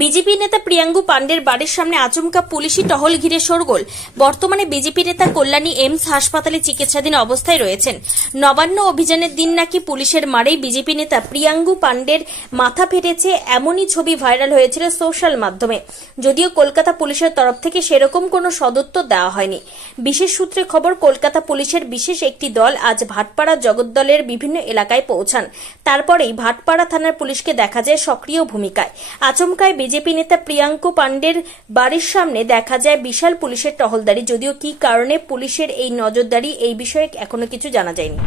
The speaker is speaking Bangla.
বিজেপি নেতা প্রিয়াঙ্গু পান্ডের বাড়ির সামনে আচমকা পুলিশি টহল ঘিরে শোরগোল। বর্তমানে বিজেপি নেতা কল্যাণী এমস হাসপাতালে চিকিৎসাধীন অবস্থায় রয়েছেন। নবান্ন অভিযানের দিন নাকি পুলিশের মারেই বিজেপি নেতা প্রিয়াঙ্গু পান্ডের মাথা ফেটেছে, এমনই ছবি ভাইরাল হয়েছিল সোশ্যাল মাধ্যমে। যদিও কলকাতা পুলিশের তরফ থেকে সেরকম কোনো সদুত্তর দেওয়া হয়নি। বিশেষ সূত্রে খবর, কলকাতা পুলিশের বিশেষ একটি দল আজ ভাটপাড়া জগদ্দলের বিভিন্ন এলাকায় পৌঁছান। তারপরেই ভাটপাড়া থানার পুলিশকে দেখা যায় সক্রিয় ভূমিকায়। আচমকায় বিজেপি নেতা প্রিয়াঙ্কু পান্ডের বাড়ির সামনে দেখা যায় বিশাল পুলিশের টহলদারি। যদিও কি কারণে পুলিশের এই নজরদারি, এই বিষয়ে এখনো কিছু জানা যায়নি।